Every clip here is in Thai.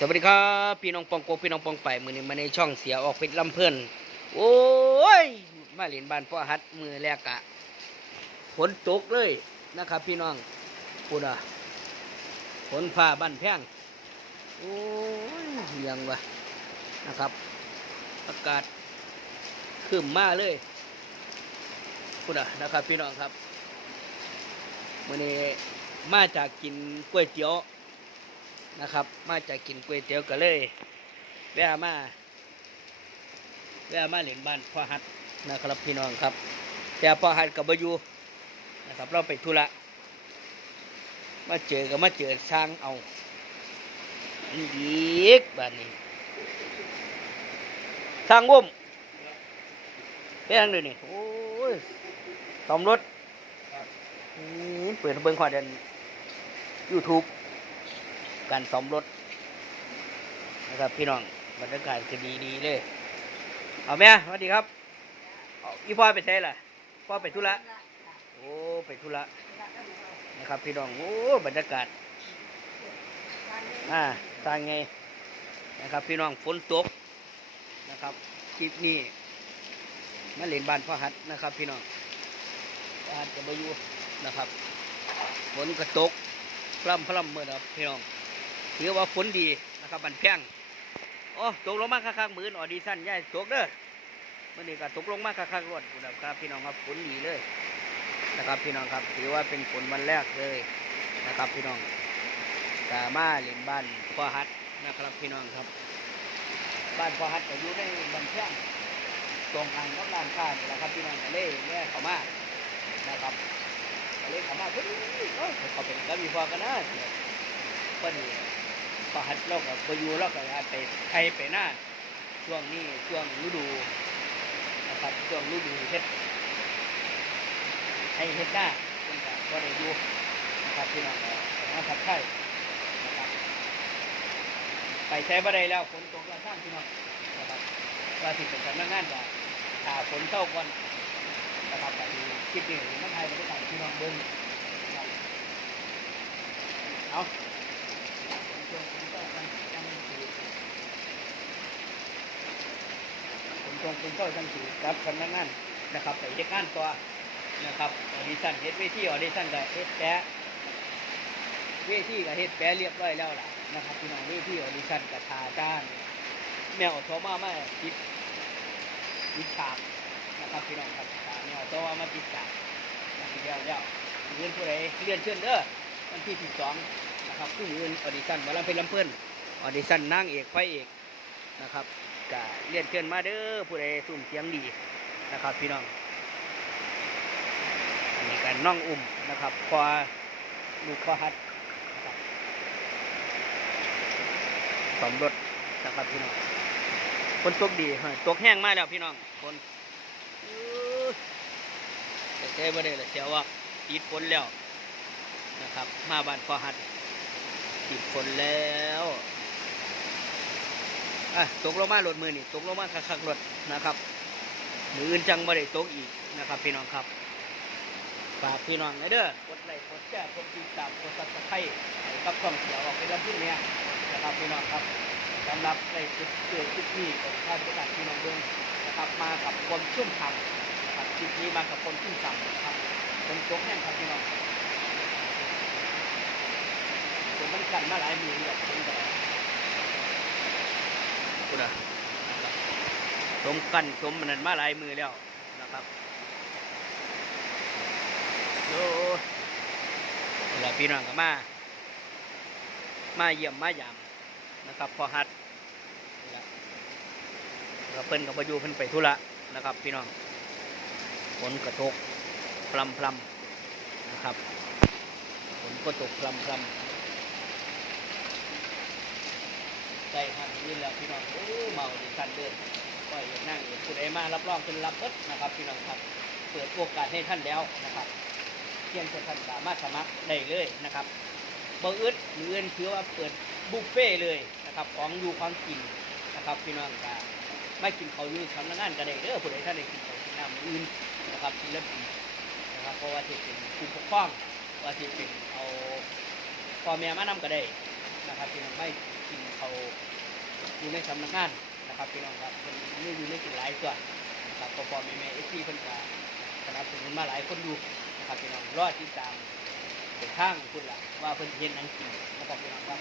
สวัสดีครับพี่น้องปองโกพี่น้องปองไปมือนี้มาในช่องเสียออกเพชรลำเพื่อนโอ้ยมาเล่นบ้านพ่อฮัดมือแรกอะฝนตกเลยนะครับ พี่น้องพูดอะฝนฟ้าบ้านแพงโอ้ยเฮียงวะนะครับ อากาศขึ้นมาเลยพูดอะนะครับ พี่น้องครับมือนี้มาจากกินก๋วยเตี๋ยว นะครับ มาจากกินก๋วยเตี๋ยวก็เลยแวะมาแวะมาเหรียญบ้านพ่อฮัดนะครับพี่น้องครับ แต่พ่อฮัดกับบอยูนะครับ เราไปธุระมาเจอกับมาเจอช้างเอาอีกบ้านนี้ทางวุ้มเป็นยังไงนี่โอ้ยสมรถอืมเปิดเบิ้งขอเดินยูทูบ การซ่อมรถนะครับพี่น้องบรรยากาศก็ดีดีเลย เอาแม่สวัสดีครับอีพ่อไปใช่ล่ะพ่อไปธุระโอ้ไปธุระนะครับ พี่น้องโอ้บรรยากาศอ่าทางไงนะครับ พี่น้องฝนตกนะครับคลิปนี้มาเล่นบ้านพ่อฮัดนะครับ พี่น้องพ่อฮัดจะมาอยู่นะครับฝนก็ตกพร่ำพร่ำเมื่อนะครับพี่น้อง ถือว่าฝนดีนะครับบันแพงโอ้ตกลงมาคักๆมือนออดิชั่นย่ายตกเด้อมื่อนี้ก็ตกลงมาคักๆรวดนะครับพี่น้องครับฝนดีเลยนะครับพี่น้องครับถือว่าเป็นฝนวันแรกเลยนะครับพี่น้องสามารถเล่นบ้านพ่อฮัดนะครับพี่น้องครับ บ้านพ่อฮัดก็อยู่ในบันแพงตรงกันกับร้านค้านี่แหละครับพี่น้องก็เลแม่เขามานะครับก็เลเขามานเอ้ยเขาเป็นก็มีพอกันนะพอดี พอหัดเราก็ไปอยู่เราก็อาจไปไทยไปหน้าช่วงนี้ช่วงฤดูนะครับช่วงฤดูเฮ็ดให้เฮ็ดหน้าเป็นการก็ได้ยูนะครับพี่น้องมาทักทยนะครับไปใช้บ่ได้แล้วฝนตกแล้วท่านพี่น้องนะครับว่าที่เป็นสำนักงานก็ถ้าฝนเท่าก่อนนะครับไปดูคลิปนี้มันไทยบรรยากาศพี่น้องเบิ้งเอา ผมตรงเป็นก็จังสีกับสำนักงานนะครับไปเฮ็ดงานตัวนะครับออดิชั่นเฮ็ดเวทีออดิชั่นก็เฮ็ดแปะเวทีก็เฮ็ดแปะเรียบร้อยแล้วล่ะนะครับพี่น้องเวทีออดิชั่นกับทาจ้านแมวทรมามาติดติดฉากนะครับพี่น้องครับแมวทรมามาติดฉากนะครับเดียวเดียวเลื่อนผู้ใดเลื่อนเชิญเด้อวันที่สิบสองนะครับผู้อื่นออดิชั่นวันละเป็นลำเพิ่นออดิชั่นนางเอกไฟเอกนะครับ ก็เรียนเชิญมาเด้อผู้ใดสุ่มเสียงดีนะครับ พี่น้องอันนี้กันน้องอุ่มนะครับพอลูกพอฮัดนะครับสมรถนะครับพี่น้องคนตกดีเฮ้ยตกแห้งมากแล้วพี่น้องคนอื้อแต่แค่บ่ได้ละเสียวว่าติดฝนแล้วนะครับ มาบ้านพอฮัดติดฝนแล้ว อะตกลงมาหลดมือนี่ตกลงมาคักๆรถนะครับมืออื่นจังบ่ได้ตกอีกนะครับพี่น้องครับฝากพี่น้องไว้เด้อกดไลค์กดแชร์กดติดตามกดซับสไครต์กับช่องเสียออกเป็นลำพูนเนี่ยนะครับพี่น้องครับสำหรับในจุดเกิดจุดนี้ของท่านประกาศพี่น้องเบิ้งนะครับมากับความชุ่มฉ่ำนะครับจุดนี้มากับความชุ่มฉ่ำนะครับคนตกแห้งครับพี่น้องผมมันกันมาหลายมือแบบผม กูนะสมกันสมมันนั้นมาหลายมือแล้วนะครับโอ้วลาพี่น้องก็มา มาเยี่ยมมายามนะครับพอฮัดนี่ล่ะแล้วเพิ่นกับพายุเพิ่นไปธุระนะครับ พี่น้องฝนกระตกพลำพลำนะครับฝนก็ตกพลำพลำ ใจหันยืนแล้วพี่น้องโอ้เมาดีกันเดินก็อย่างนั่งอยู่ผู้ใดมารับรองเป็นรับเบิดนะครับพี่น้องครับเปิดโอกาสให้ท่านแล้วนะครับเพียงแต่ท่านสามารถสมัครได้เลยนะครับบ่อึดหรืออื่นถือว่าเปิดบุฟเฟ่เลยนะครับของอยู่ความกินนะครับพี่น้องก็ไม่กินเขาอยู่ทำงานก็ได้เด้อผู้ใดท่านได้กินเขาวกินน้ำอื่นนะครับศิลปินนะครับเพราะว่าที่เป็นผู้ปกครองว่าที่เป็นเอาพ่อแม่มานำก็ได้นะครับพี่น้องไม่ กินเขาอยู่ในสำนักงานนะครับพี่น้องครับเป็นนี่อยู่ในกินหลายส่วนนะครับพอพอแม่แม่เอฟซีเพิ่นก็สนับสนุนมาหลายคนอยู่นะครับพี่น้องรอดที่ตามเป็นข้างคุณล่ะว่าเพิ่นเห็นนังจริงนะครับพี่น้องครับ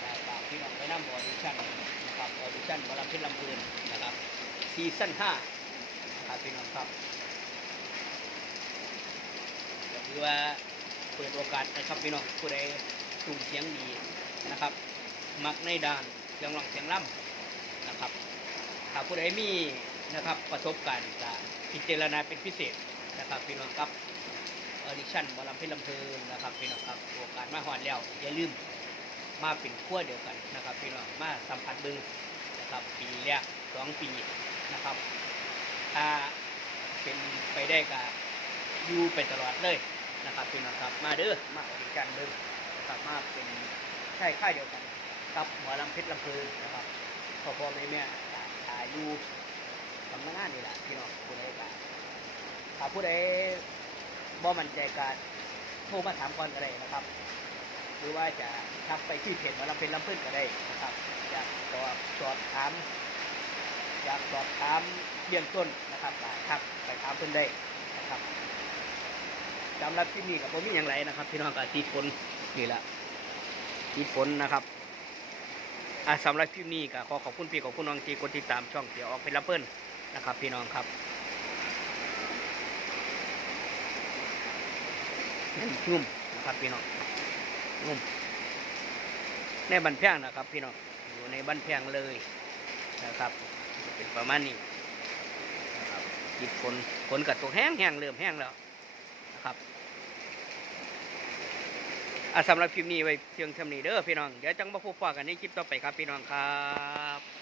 ได้ฝากพี่น้องไปนั่งออดิชั่นนะครับออดิชั่นหมอลเพชรลำเพลินนะครับซีซั่นห้าครับพี่น้องครับก็ถือว่าเปิดโอกาสนะครับพี่น้องผู้ใดสูงเสียงดีนะครับ มักในด้านเสียงร้องเสียงล่ำนะครับถ้าผู้ใดมีนะครับประสบการณ์จะพิจารณาเป็นพิเศษนะครับพี่น้องครับออดิชั่นบอลำเพชรลำเพลินนะครับพี่น้องครับโอกาสมาหอดแล้วอย่าลืมมาเป็นขั้วเดียวกันนะครับพี่น้องมาสัมผัสบึงนะครับปีแรกสองปีนะครับ ถ้าเป็นไปได้ก็อยู่ไปตลอดเลยนะครับพี่น้องครับมาเด้อมาออดิชั่นเด้อนะครับมาเป็นใช่ค่ายเดียวกัน กับหมอลำเพชรลำเพลินนะครับพ่อพ่อแม่แม่ถ่ายอยู่สำนักงานนี่แหละพี่น้องผู้ใดก็ถ้าผู้ใดบ่มั่นใจการโทรมาถามก่อนก็ได้นะครับ หรือว่าจะทักไปที่เพจหมอลำเพชรลำเพลินก็ได้นะครับอยากสอบสอบถามอยากสอบถามเบื้องต้นนะครับทักไปถามเพิ่นได้นะครับสำหรับที่นี่กับผมมีอย่างไรนะครับ พี่น้องก็ติดฝนนี่แหละติดฝนนะครับ อะสำหรับคลิปนี้ก็ขอขอบคุณพี่ขอบคุณน้องที่กดติดตามช่องเสียออกเป็นรับเปิ้ลนะครับ พี่น้องครับนุ่มนะครับพี่น้องนุ่มในบันแพงนะครับ พี่น้องอยู่ในบันแพงเลยนะครับจะเป็นประมาณนี้นะครับจิตฝนฝนกับตกแห้งแห้งเริ่มแห้งแล้วนะครับ อะสำหรับคลิปนี้ไว้เพียงเท่านี้เด้อพี่น้อง เดี๋ยวจังมาพบปะกันในคลิปต่อไปครับพี่น้องครับ